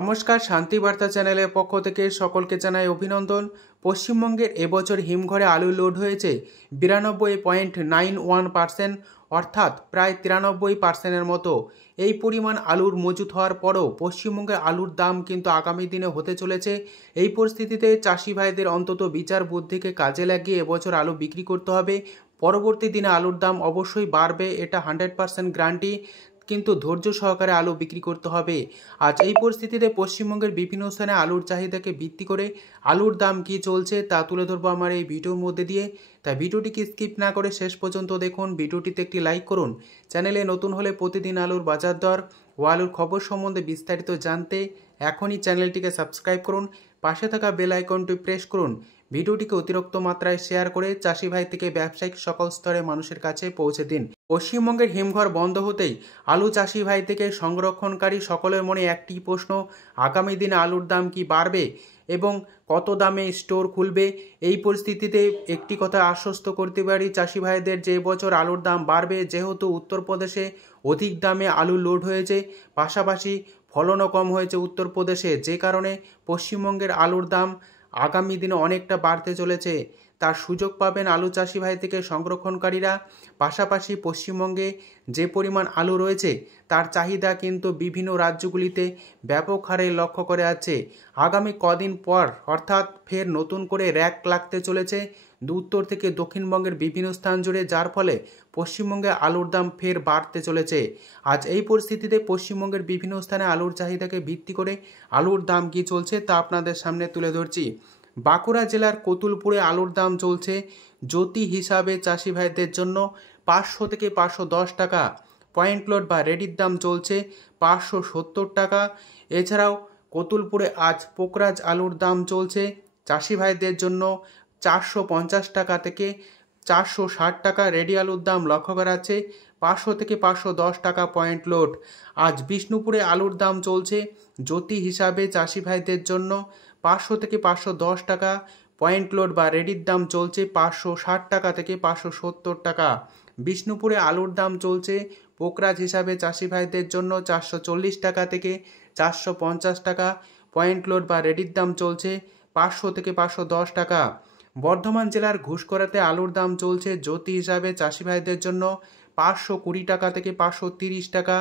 নমস্কার, শান্তি বার্তা চ্যানেলের পক্ষ থেকে সকলকে জানাই অভিনন্দন। পশ্চিমবঙ্গের এবছর হিমঘরে আলু লোড হয়েছে 92.91%, অর্থাৎ প্রায় 93%-এর মতো। এই পরিমাণ আলুর মজুত হওয়ার পরও পশ্চিমবঙ্গের আলুর দাম কিন্তু আগামী দিনে হতে চলেছে। এই পরিস্থিতিতে চাষি ভাইদের অন্তত বিচার বুদ্ধিকে কাজে লাগিয়ে এবছর আলু বিক্রি করতে হবে। পরবর্তী দিনে আলুর দাম অবশ্যই বাড়বে, এটা 100% গ্যারান্টি, কিন্তু ধৈর্য সহকারে আলু বিক্রি করতে হবে। আজ এই পরিস্থিতিতে পশ্চিমবঙ্গের বিভিন্ন স্থানে আলুর চাহিদাকে ভিত্তি করে আলুর দাম কি চলছে তা তুলে ধরবো আমার এই ভিডিওর মধ্যে দিয়ে। তাই ভিডিওটিকে স্কিপ না করে শেষ পর্যন্ত দেখুন। ভিডিওটিতে একটি লাইক করুন। চ্যানেলে নতুন হলে প্রতিদিন আলুর বাজার দর ও আলুর খবর সম্বন্ধে বিস্তারিত জানতে এখনই চ্যানেলটিকে সাবস্ক্রাইব করুন। পাশে থাকা বেল আইকনটি প্রেস করুন। ভিডিওটিকে অতিরিক্ত মাত্রায় শেয়ার করে চাষি ভাই থেকে ব্যবসায়িক সকল স্তরে মানুষের কাছে পৌঁছে দিন। পশ্চিমবঙ্গের হিমঘর বন্ধ হতেই আলু চাষি ভাই থেকে সংরক্ষণকারী সকলের মনে একটি প্রশ্ন, আগামী দিনে আলুর দাম কি বাড়বে এবং কত দামে স্টোর খুলবে। এই পরিস্থিতিতে একটি কথা আশ্বস্ত করতে পারি চাষি ভাইদের যে এবছর আলুর দাম বাড়বে, যেহেতু উত্তরপ্রদেশে অধিক দামে আলু লোড হয়েছে, পাশাপাশি ফলনও কম হয়েছে উত্তরপ্রদেশে, যে কারণে পশ্চিমবঙ্গের আলুর দাম আগামী দিনে অনেকটা বাড়তে চলেছে। তার সুযোগ পাবেন আলু চাষি ভাই থেকে সংরক্ষণকারীরা। পাশাপাশি পশ্চিমবঙ্গে যে পরিমাণ আলু রয়েছে তার চাহিদা কিন্তু বিভিন্ন রাজ্যগুলিতে ব্যাপক হারে লক্ষ্য করে আছে। আগামী কদিন পর অর্থাৎ ফের নতুন করে র্যাক লাগতে চলেছে উত্তর থেকে দক্ষিণবঙ্গের বিভিন্ন স্থান জুড়ে, যার ফলে পশ্চিমবঙ্গে আলুর দাম ফের বাড়তে চলেছে। আজ এই পরিস্থিতিতে পশ্চিমবঙ্গের বিভিন্ন স্থানে আলুর চাহিদাকে ভিত্তি করে আলুর দাম কী চলছে তা আপনাদের সামনে তুলে ধরছি। বাঁকুড়া জেলার কতুলপুরে আলুর দাম চলছে জ্যোতি হিসাবে চাষি ভাইদের জন্য 500 থেকে 510 টাকা। পয়েন্ট লোড বা রেডির দাম চলছে 570 টাকা। এছাড়াও কতুলপুরে আজ পোকরাজ আলুর দাম চলছে চাষি ভাইদের জন্য 450 টাকা থেকে 460 টাকা। রেডি আলুর দাম লক্ষ্য করা যাচ্ছে 500 থেকে 510 টাকা পয়েন্ট লোড। আজ বিষ্ণুপুরে আলুর দাম চলছে জ্যোতি হিসাবে চাষি ভাইদের জন্য 500 থেকে 510 টাকা। পয়েন্ট লোড বা রেডির দাম চলছে 560 টাকা থেকে 570 টাকা। বিষ্ণুপুরে আলুর দাম চলছে পোকরাজ হিসাবে চাষি ভাইদের জন্য 440 টাকা থেকে 450 টাকা। পয়েন্ট লোড বা রেডির দাম চলছে 500 থেকে 510 টাকা। বর্ধমান জেলার ঘুষকরাতে আলুর দাম চলছে জ্যোতি হিসাবে চাষি ভাইদের জন্য 520 টাকা থেকে 530 টাকা।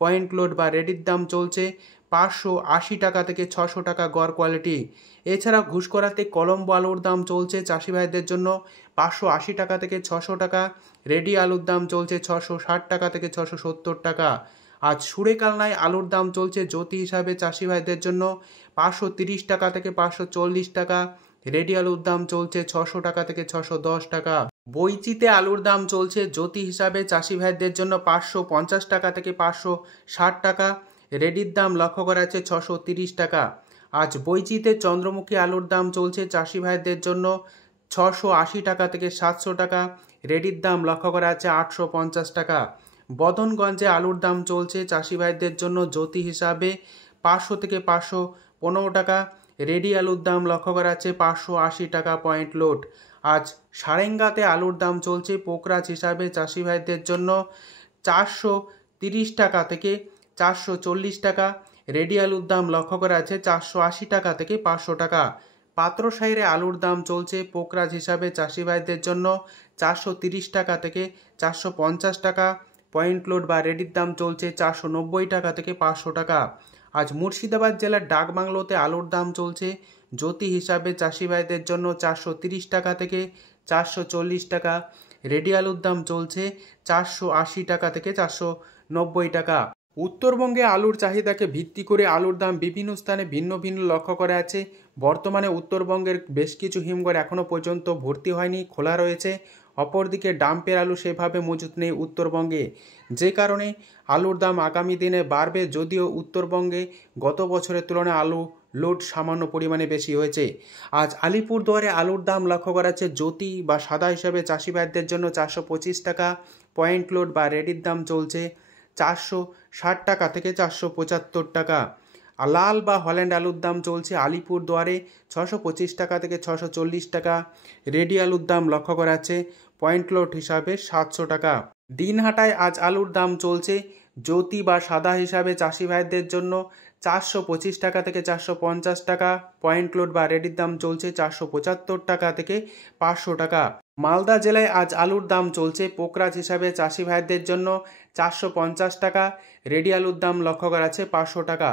পয়েন্ট লোড বা রেডির দাম চলছে 580 টাকা থেকে 600 টাকা গড় কোয়ালিটি। এছাড়া ঘুষকরাতে কলম্বো আলুর দাম চলছে চাষি ভাইদের জন্য 580 টাকা থেকে 600 টাকা। রেডি আলুর দাম চলছে 660 টাকা থেকে 670 টাকা। আজ সুরেকালনায় আলুর দাম চলছে জ্যোতি হিসাবে চাষি ভাইদের জন্য 530 টাকা থেকে 540 টাকা। রেডি আলুর দাম চলছে 600 টাকা থেকে 610 টাকা। বৈচিতে আলুর দাম চলছে জ্যোতি হিসাবে চাষি ভাইদের জন্য 550 টাকা থেকে 560 টাকা। রেডির দাম লক্ষ্য করা যাচ্ছে 630 টাকা। আজ বৈচিতে চন্দ্রমুখী আলুর দাম চলছে চাষি ভাইদের জন্য 680 টাকা থেকে 700 টাকা। রেডির দাম লক্ষ্য করা যাচ্ছে 850 টাকা। বদনগঞ্জে আলুর দাম চলছে চাষি ভাইদের জন্য জ্যোতি হিসাবে 500 থেকে 515 টাকা। রেডি আলুর দাম লক্ষ্য করা যাচ্ছে 580 টাকা পয়েন্ট লোড। আজ সারেঙ্গাতে আলুর দাম চলছে পোকরাজ হিসাবে চাষি ভাইদের জন্য 430 টাকা থেকে 440 টাকা। রেডি আলুর দাম লক্ষ্য করা আছে 480 টাকা থেকে 500 টাকা। পাত্রসাহিরে আলুর দাম চলছে পোকরাজ হিসাবে চাষি ভাইদের জন্য 430 টাকা থেকে 450 টাকা। পয়েন্ট লোড বা রেডির দাম চলছে 490 টাকা থেকে 500 টাকা। আজ মুর্শিদাবাদ জেলার ডাকবাংলোতে আলুর দাম চলছে জ্যোতি হিসাবে চাষি ভাইদের জন্য 430 টাকা থেকে 440 টাকা। রেডি আলুর দাম চলছে 480 টাকা থেকে 490 টাকা। উত্তরবঙ্গে আলুর চাহিদাকে ভিত্তি করে আলুর দাম বিভিন্ন স্থানে ভিন্ন ভিন্ন লক্ষ্য করা আছে। বর্তমানে উত্তরবঙ্গের বেশ কিছু হিমঘর এখনও পর্যন্ত ভর্তি হয়নি, খোলা রয়েছে। অপরদিকে ডাম্পের আলু সেভাবে মজুত নেই উত্তরবঙ্গে, যে কারণে আলুর দাম আগামী দিনে বাড়বে। যদিও উত্তরবঙ্গে গত বছরের তুলনায় আলু লোড সামান্য পরিমাণে বেশি হয়েছে। আজ আলিপুরদুয়ারে আলুর দাম লক্ষ্য করা যাচ্ছে জ্যোতি বা সাদা হিসাবে চাষি ভাইদের জন্য 425 টাকা। পয়েন্ট লোড বা রেডির দাম চলছে 460 টাকা থেকে 475 টাকা। আর লাল বা হল্যান্ড আলুর দাম চলছে আলিপুরদুয়ারে 625 টাকা থেকে 640 টাকা। রেডি আলুর দাম লক্ষ্য করা যাচ্ছে পয়েন্ট লোড হিসাবে 700 টাকা। দিনহাটায় আজ আলুর দাম চলছে জ্যোতি বা সাদা হিসাবে চাষি ভাইদের জন্য 425 টাকা থেকে 450 টাকা, পয়েন্ট লোড বা রেডির দাম চলছে 475 টাকা থেকে 500 টাকা। মালদা জেলায় আজ আলুর দাম চলছে পোকরাজ হিসাবে চাষি ভাইদের জন্য 450 টাকা, রেডি আলুর দাম লক্ষ্য করা আছে 500 টাকা।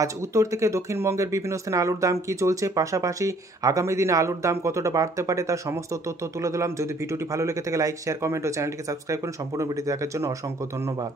আজ উত্তর থেকে দক্ষিণবঙ্গের বিভিন্ন স্থানে আলুর দাম কি চলছে, পাশাপাশি আগামী দিনে আলুর দাম কতটা বাড়তে পারে তার সমস্ত তথ্য তুলে দিলাম। যদি ভিডিওটি ভালো লেগে থাকে লাইক, শেয়ার, কমেন্ট ও চ্যানেলটিকে সাবস্ক্রাইব করুন। সম্পূর্ণ ভিডিও দেখার জন্য অসংখ্য ধন্যবাদ।